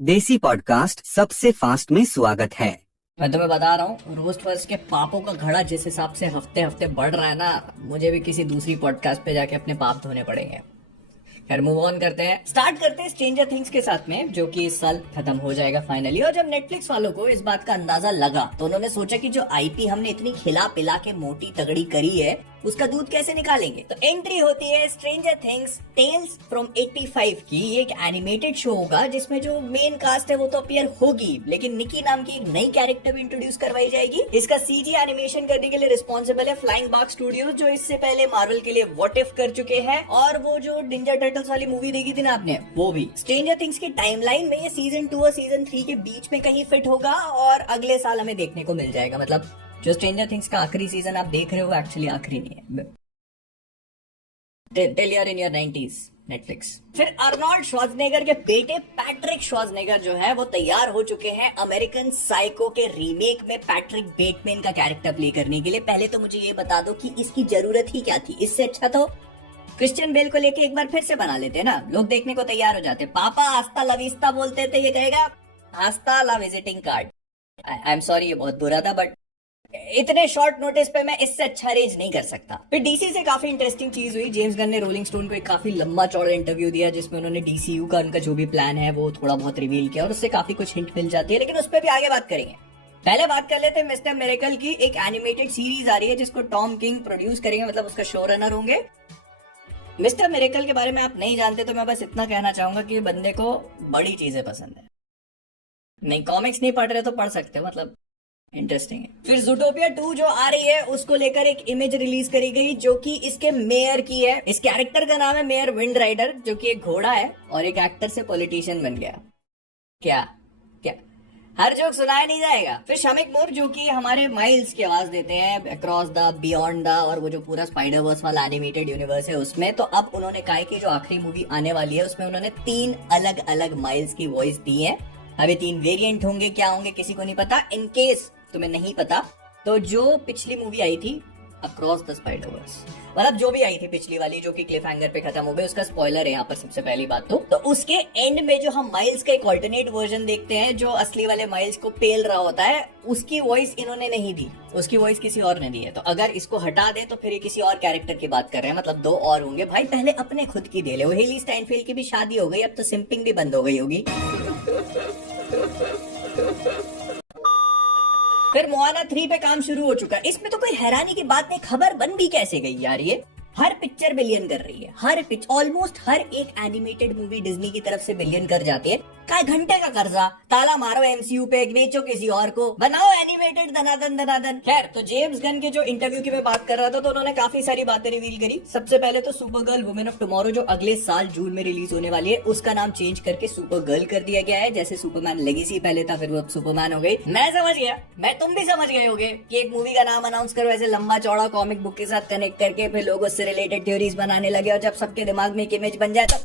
देसी पॉडकास्ट सबसे फास्ट में स्वागत है। मैं तुम्हें बता रहा हूँ, रोस्ट फर्स्ट के पापों का घड़ा जिस हिसाब से हफ्ते हफ्ते बढ़ रहा है ना, मुझे भी किसी दूसरी पॉडकास्ट पे जाके अपने पाप धोने पड़ेंगे। खैर, मूव ऑन करते हैं। स्टार्ट करते हैं स्ट्रेंजर थिंग्स के साथ में, जो कि इस साल खत्म हो जाएगा फाइनली। और जब नेटफ्लिक्स वालों को इस बात का अंदाजा लगा तो उन्होंने सोचा कि जो आईपी हमने इतनी खिला पिला के मोटी तगड़ी करी है, उसका दूध कैसे निकालेंगे। तो एंट्री होती है स्ट्रेंजर थिंग्स टेल्स फ्रॉम 85 की। ये एक एनिमेटेड शो होगा जिसमें जो मेन कास्ट है वो तो अपीयर होगी, लेकिन निकी नाम की एक नई कैरेक्टर भी इंट्रोड्यूस करवाई जाएगी। इसका सीजी एनिमेशन करने के लिए रिस्पॉन्सिबल है फ्लाइंग बाग स्टूडियोज, जो इससे पहले मार्वल के लिए व्हाट इफ कर चुके हैं, और वो जो निंजा टर्टल्स वाली मूवी देखी थी ना आपने, वो भी। स्ट्रेंजर थिंग्स की टाइमलाइन में ये सीजन 2 और सीजन 3 के बीच में कहीं फिट होगा और अगले साल हमें देखने को मिल जाएगा। मतलब जो स्ट्रेंजर थिंग्स का आखिरी सीजन आप देख रहे हो, एक्चुअली आखिरी नहीं है। Till you're in your 90s Netflix. फिर अर्नोल्ड श्वार्ज़नेगर के बेटे पैट्रिक श्वार्ज़नेगर जो है वो तैयार हो चुके हैं अमेरिकन साइको के रीमेक में पैट्रिक बेटमैन का कैरेक्टर प्ले करने के लिए। पहले तो मुझे ये बता दो कि इसकी जरूरत ही क्या थी। इससे अच्छा तो क्रिश्चियन बेल को लेके एक बार फिर से बना लेते ना, लोग देखने को तैयार हो जाते। पापा आस्ता लविस्ता बोलते थे, ये कहेगा आस्ता ला visiting card. I am sorry, ये बहुत बुरा था, बट इतने शॉर्ट नोटिस पे मैं इससे अच्छा अरेंज नहीं कर सकता। फिर डीसी से काफी इंटरेस्टिंग चीज हुई। जेम्स गन ने रोलिंग स्टोन को एक काफी लंबा चौड़ा इंटरव्यू दिया, जिसमें उन्होंने डीसीयू का उनका जो भी प्लान है वो थोड़ा बहुत रिवील किया, और उससे काफी कुछ हिंट मिल जाती है, लेकिन उस पर भी आगे बात करेंगे। पहले बात कर लेते हैं मिस्टर मिरेकल की। एक एनिमेटेड सीरीज आ रही है जिसको टॉम किंग प्रोड्यूस करेंगे, मतलब उसका शो रनर होंगे। मिस्टर मिरेकल के बारे में आप नहीं जानते तो मैं बस इतना कहना चाहूंगा कि बंदे को बड़ी चीजें पसंद है। नहीं, कॉमिक्स नहीं पढ़ रहे तो पढ़ सकते हो, मतलब इंटरेस्टिंग है। फिर ज़ूटोपिया 2 जो आ रही है उसको लेकर एक इमेज रिलीज करी गई, जो कि इसके मेयर की है। इस कैरेक्टर का नाम है मेयर विंड राइडर, जो कि एक घोड़ा है और एक एक्टर से पॉलिटिशियन बन गया। क्या क्या हर जोक सुनाया नहीं जाएगा। फिर शमिक मोर जो कि हमारे माइल्स की आवाज देते हैं अक्रॉस द बियॉन्ड द और वो जो पूरा स्पाइडर वर्स वाला एनिमेटेड यूनिवर्स है उसमें। तो अब उन्होंने कहा कि जो आखिरी मूवी आने वाली है उसमें उन्होंने 3 अलग अलग माइल्स की वॉइस दी है। अभी 3 वेरिएंट होंगे, क्या होंगे किसी को नहीं पता। इन केस तुम्हें नहीं पता तो जो पिछली मूवी आई थी अक्रॉस द स्पाइडर वर्स, मतलब जो भी आई थी पिछली वाली जो कि क्लिफ हैंगर पे खत्म हो गई, उसका स्पॉइलर है यहाँ पर सबसे पहली बात। तो उसके एंड में जो हम माइल्स का एक ऑल्टरनेट वर्जन देखते हैं, जो असली वाले माइल्स को पेल रहा होता है, उसकी वॉइस इन्होंने नहीं दी, उसकी वॉइस किसी और ने दी है। तो अगर इसको हटा दे तो फिर ये किसी और कैरेक्टर की बात कर रहे हैं, मतलब 2 और होंगे। भाई पहले अपने खुद की दे ले। हेली स्टाइनफील्ड की भी शादी हो गई, अब तो सिंपिंग भी बंद हो गई होगी। फिर मोआना 3 पे काम शुरू हो चुका है। इसमें तो कोई हैरानी की बात नहीं, खबर बन भी कैसे गई यार। ये हर पिक्चर बिलियन कर रही है, ऑलमोस्ट हर एक एनिमेटेड मूवी डिज्नी की तरफ से बिलियन कर जाती है। काय घंटे का कर्जा, ताला मारो एमसीयू पे, बेचो किसी और को, बनाओ एनिमेटेड धनाधन धनाधन। खैर, तो जेम्स गन के जो इंटरव्यू की मैं बात कर रहा था, तो उन्होंने काफी सारी बातें रिवील करी। सबसे पहले तो super girl women of tomorrow जो अगले साल जून में रिलीज होने वाली है, उसका नाम चेंज करके सुपर गर्ल कर दिया गया है। जैसे सुपरमैन लेगेसी पहले था, फिर वो सुपरमैन हो गई। मैं समझ गया, मैं तुम भी समझ गए होगे कि एक मूवी का नाम अनाउंस करो ऐसे लंबा चौड़ा कॉमिक बुक के साथ कनेक्ट करके, फिर लोग उससे रिलेटेड थ्योरीज बनाने लगे, और जब सबके दिमाग में एक इमेज बन जाए तो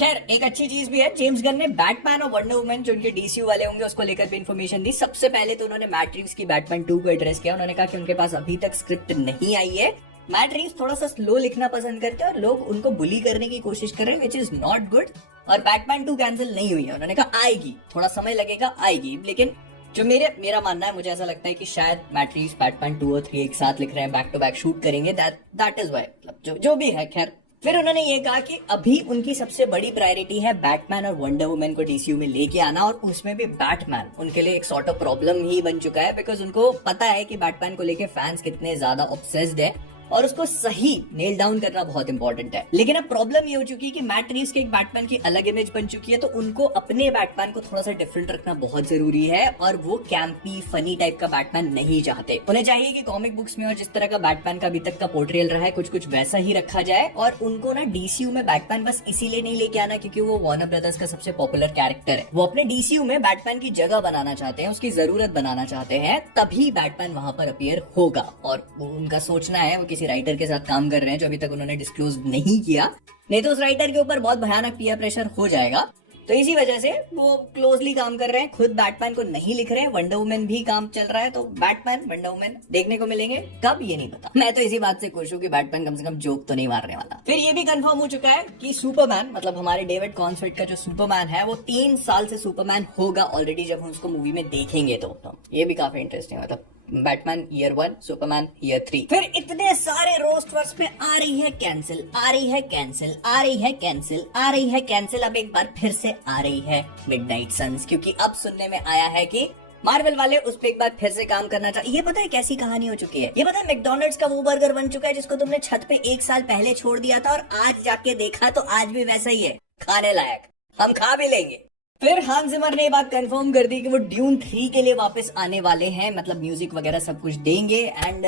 खैर, एक अच्छी चीज भी है, जेम्स गन ने बैटमैन और वंडर वुमन जो उनके डीसीयू वाले होंगे उसको लेकर भी इन्फॉर्मेशन दी। सबसे पहले तो उन्होंने मैट रीव्स की बैटमैन 2 को एड्रेस किया। उन्होंने कहा कि उनके पास अभी तक स्क्रिप्ट नहीं आई है। मैट रीव्स थोड़ा सा स्लो लिखना पसंद करते हैं और लोग उनको बुली करने की कोशिश कर रहे हैं, विच इज नॉट गुड। और बैटमैन 2 कैंसिल नहीं हुई है। उन्होंने कहा आएगी, थोड़ा समय लगेगा, आएगी। लेकिन जो मेरा मानना है, मुझे ऐसा लगता है कि शायद मैट रीव्स बैटमैन 2 और 3 एक साथ लिख रहे हैं, बैक टू बैक शूट करेंगे। दैट इज व्हाई, जो भी है। खैर, फिर उन्होंने ये कहा कि अभी उनकी सबसे बड़ी प्रायोरिटी है बैटमैन और वंडर वुमन को डीसीयू में लेके आना, और उसमें भी बैटमैन उनके लिए एक सॉर्ट ऑफ प्रॉब्लम ही बन चुका है, बिकॉज उनको पता है कि बैटमैन को लेके फैंस कितने ज्यादा ऑब्सेस्ड है और उसको सही नेल डाउन करना बहुत इंपॉर्टेंट है। लेकिन अब प्रॉब्लम ये हो चुकी है कि मैट रीव्स के एक बैटमैन की अलग इमेज बन चुकी है, तो उनको अपने बैटमैन को थोड़ा सा डिफरेंट रखना बहुत जरूरी है, और वो कैंपी फनी टाइप का बैटमैन नहीं चाहते। उन्हें चाहिए कि कॉमिक बुक्स में और जिस तरह का बैटमैन का अभी तक का पोर्ट्रेयल रहा है, कुछ कुछ वैसा ही रखा जाए। और उनको ना डीसीयू में बैटमैन बस इसीलिए नहीं लेके आना क्योंकि वो वार्नर ब्रदर्स का सबसे पॉपुलर कैरेक्टर है। वो अपने डीसीयू में बैटमैन की जगह बनाना चाहते हैं, उसकी जरूरत बनाना चाहते हैं, तभी बैटमैन वहां पर अपीयर होगा। और उनका सोचना है, वो किसी राइटर के साथ काम कर रहे हैं जो अभी तक उन्होंने डिस्क्लोज नहीं किया, नहीं तो उस राइटर के ऊपर बहुत भयानक पीयर प्रेशर हो जाएगा। तो तो इसी वजह से वो क्लोजली काम कर रहे हैं, खुद बैटमैन को नहीं लिख रहे हैं, वंडर वुमन भी काम चल रहा है, तो बैटमैन वंडर वुमन देखने को मिलेंगे कब ये नहीं पता। मैं तो इसी बात से खुश हूँ कि बैटमैन कम से कम जोक तो नहीं मारने वाला। फिर ये भी कंफर्म हो चुका है कि सुपरमैन मतलब हमारे डेविड कॉन्सवर्ट का जो सुपरमैन है वो 3 साल से सुपरमैन होगा ऑलरेडी जब हम उसको मूवी में देखेंगे। तो ये भी काफी इंटरेस्टिंग, मतलब बैटमैन ईयर 1, सुपरमैन ईयर 3। फिर इतने सारे रोस्टर्स पे आ रही है कैंसिल, आ रही है कैंसिल, आ रही है कैंसिल, आ रही है कैंसिल, अब एक बार फिर से आ रही है मिडनाइट सन्स, क्योंकि अब सुनने में आया है कि मार्वल वाले उस पे एक बार फिर से काम करना चाहिए। ये पता है कैसी कहानी हो चुकी है? ये पता है मैकडॉनल्ड्स का वो बर्गर बन चुका है जिसको तुमने छत पे 1 साल पहले छोड़ दिया था और आज जाके देखा तो आज भी वैसा ही है, खाने लायक, हम खा भी लेंगे। फिर हांस जिमर ने ये बात कंफर्म कर दी कि वो ड्यून 3 के लिए वापस आने वाले हैं, मतलब म्यूजिक वगैरह सब कुछ देंगे एंड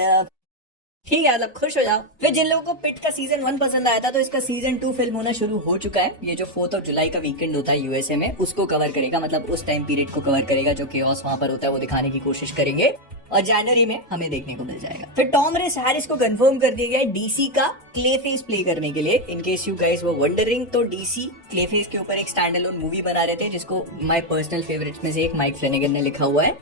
ठीक है, मतलब खुश हो जाओ। फिर जिन लोगों को पिट का सीजन 1 पसंद आया था तो इसका सीजन 2 फिल्म होना शुरू हो चुका है। ये जो 4 जुलाई का वीकेंड होता है यूएसए में उसको कवर करेगा, मतलब उस टाइम पीरियड को कवर करेगा जो केओस वहां पर होता है वो दिखाने की कोशिश करेंगे और जनवरी में हमें देखने को मिल जाएगा। फिर टॉम रेस हैरिस को कंफर्म कर दिया गया है डीसी का क्लेफेस प्ले करने के लिए। इन केस यू गाइस वो वंडरिंग, तो डीसी क्लेफेस के ऊपर एक स्टैंड अलोन मूवी बना रहे थे जिसको माय पर्सनल फेवरेट्स में से एक माइक फ्लेनेगन ने लिखा हुआ है।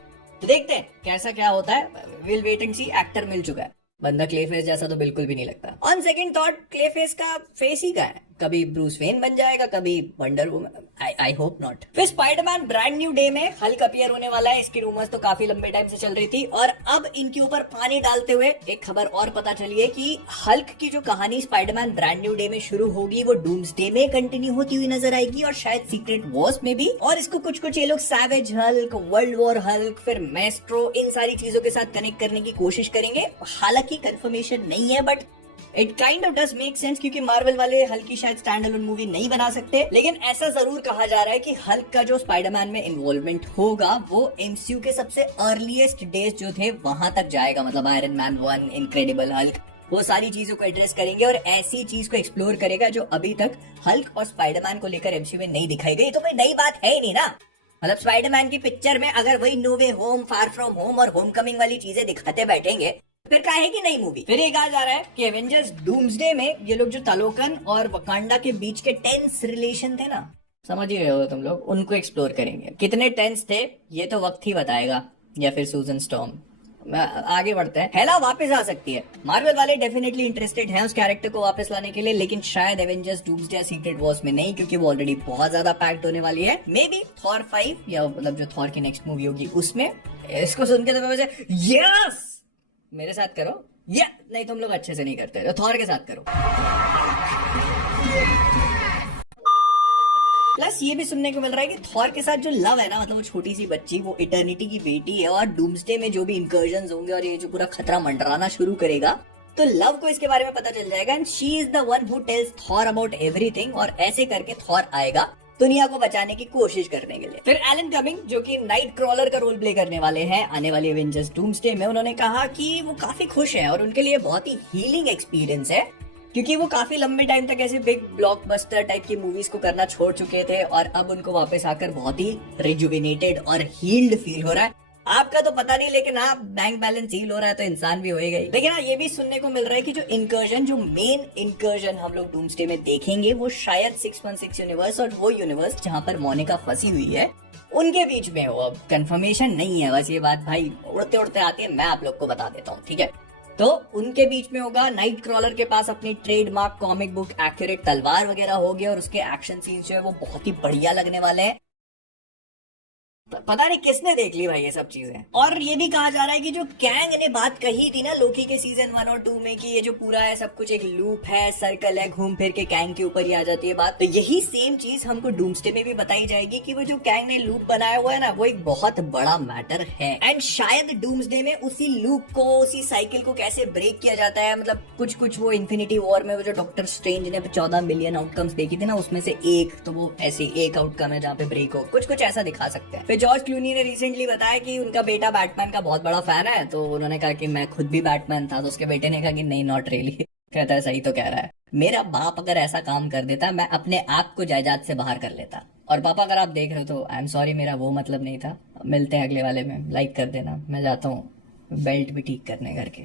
तो देखते हैं कैसा क्या होता है, will wait and see. Actor मिल चुका है, बंदा क्लेफेस जैसा तो बिल्कुल भी नहीं लगता। ऑन सेकंड थॉट क्लेफेस का फेस ही का है, कभी ब्रूस वेन बन जाएगा, कभी wonder woman, I hope not. फिर स्पाइडरमैन ब्रांड न्यू डे में हल्क अपीयर होने वाला है, इसकी रूमर्स तो काफी लंबे टाइम से चल रही थी और अब इनके ऊपर पानी डालते हुए एक खबर और पता चली है कि हल्क की जो कहानी स्पाइडरमैन ब्रांड न्यू डे में शुरू होगी वो डूम्सडे में कंटिन्यू होती हुई नजर आएगी और शायद सीक्रेट वॉर्स में भी। और इसको कुछ ये लोग savage Hulk, world war Hulk, फिर मेस्ट्रो, इन सारी चीजों के साथ कनेक्ट करने की कोशिश करेंगे। हालांकि कंफर्मेशन नहीं है but it kind of does make sense, क्योंकि मार्वल वाले हल्क की शायद स्टैंड अलोन मूवी नहीं बना सकते, लेकिन ऐसा जरूर कहा जा रहा है कि हल्क का जो स्पाइडरमैन में इन्वॉल्वमेंट होगा वो एमसीयू के सबसे अर्लीस्ट डेज जो थे वहां तक जाएगा, मतलब आयरन मैन 1, इनक्रेडिबल हल्क, वो सारी चीजों को एड्रेस करेंगे और ऐसी चीज को एक्सप्लोर करेगा जो अभी तक हल्क और स्पाइडरमैन को लेकर एमसीयू में नहीं दिखाई गई। तो कोई नई बात है ही नहीं ना, मतलब स्पाइडरमैन की पिक्चर में अगर वही no way home, far from home और होमकमिंग वाली चीजें दिखाते बैठेंगे फिर क्या है कि नई मूवी। फिर ये कहा जा रहा है कि एवेंजर्स डूम्सडे में ये लोग जो तलोकन और वकांडा के बीच के टेंस रिलेशन थे ना, समझ ही रहे हो तुम लोग, उनको एक्सप्लोर करेंगे। कितने टेंस थे ये तो वक्त ही बताएगा, या फिर सूजन स्टॉर्म। आगे बढ़ते हैं। हेला वापस आ सकती है, मार्वल वाले डेफिनेटली इंटरेस्टेड हैं उस कैरेक्टर को वापस लाने के लिए, लेकिन शायद एवेंजर्स डूम्सडे या सीक्रेट वॉर्स में नहीं, क्योंकि वो ऑलरेडी बहुत ज्यादा पैक्ड होने वाली है। मे बी थॉर 5 या मतलब जो थॉर की नेक्स्ट मूवी होगी उसमें। इसको सुन के तो मैं यस मेरे साथ करो, या नहीं तुम लोग अच्छे से नहीं करते तो थॉर के साथ करो। प्लस ये भी सुनने को मिल रहा है कि थॉर के साथ जो लव है ना, मतलब वो छोटी सी बच्ची, वो इटर्निटी की बेटी है और डूम्सडे में जो भी इंकर्जन्स होंगे और ये जो पूरा खतरा मंडराना शुरू करेगा तो लव को इसके बारे में पता चल जाएगा and she is the one who tells Thor about everything, और ऐसे करके थॉर आएगा दुनिया को बचाने की कोशिश करने के लिए। फिर एलन कमिंग जो कि नाइट क्रॉलर का रोल प्ले करने वाले हैं आने वाली एवेंजर्स डूम्सडे में, उन्होंने कहा कि वो काफी खुश हैं और उनके लिए बहुत ही हीलिंग एक्सपीरियंस है, क्योंकि वो काफी लंबे टाइम तक ऐसे बिग ब्लॉकबस्टर टाइप की मूवीज को करना छोड़ चुके थे और अब उनको वापस आकर बहुत ही रिजुविनेटेड और हील्ड फील हो रहा है। आपका तो पता नहीं, लेकिन हाँ बैंक बैलेंस हील हो रहा है तो इंसान भी होएगा ही। लेकिन हाँ ये भी सुनने को मिल रहा है कि जो इंकर्जन, जो मेन इंकर्जन हम लोग डूम्सडे में देखेंगे वो शायद 616 यूनिवर्स और वो यूनिवर्स जहाँ पर मोनिका फंसी हुई है उनके बीच में हो। अब कंफर्मेशन नहीं है, बस ये बात भाई उड़ते उड़ते आती है, मैं आप लोग को बता देता हूँ, ठीक है। तो उनके बीच में होगा, नाइट क्रॉलर के पास अपनी ट्रेडमार्क कॉमिक बुक एक्यूरेट तलवार वगैरह होगी और उसके एक्शन सीन्स जो है वो बहुत ही बढ़िया लगने वाले हैं। पता नहीं किसने देख ली भाई ये सब चीजें। और ये भी कहा जा रहा है कि जो कैंग ने बात कही थी ना लोकी के सीजन 1 और 2 में कि ये जो पूरा है सब कुछ एक लूप है, सर्कल है, घूम फिर के कैंग के ऊपर ही आ जाती है बात, तो यही सेम चीज हमको डूम्सडे में भी बताई जाएगी कि वो जो कैंग ने लूप बनाया हुआ है ना वो एक बहुत बड़ा मैटर है एंड शायद डूम्सडे में उसी लूप को, उसी साइकिल को कैसे ब्रेक किया जाता है, मतलब कुछ वो इन्फिनिटी वॉर में वो जो डॉक्टर स्ट्रेंज ने 14 मिलियन आउटकम्स देखी थी ना उसमें से एक, तो वो ऐसे एक आउटकम है जहाँ पे ब्रेक हो, कुछ ऐसा दिखा सकते हैं। जॉर्ज क्लूनी ने रिसेंटली बताया कि उनका बेटा बैटमैन का बहुत बड़ा फैन है, तो उन्होंने कहा कि मैं खुद भी बैटमैन था, तो उसके बेटे ने कहा कि नहीं नॉट रियली। कहता है सही तो कह रहा है, मेरा बाप अगर ऐसा काम कर देता मैं अपने आप को जायदाद से बाहर कर लेता। और पापा अगर आप देख रहे हो तो आई एम सॉरी, मेरा वो मतलब नहीं था। मिलते हैं अगले वाले में, लाइक कर देना, मैं जाता हूँ बेल्ट भी ठीक करने घर के।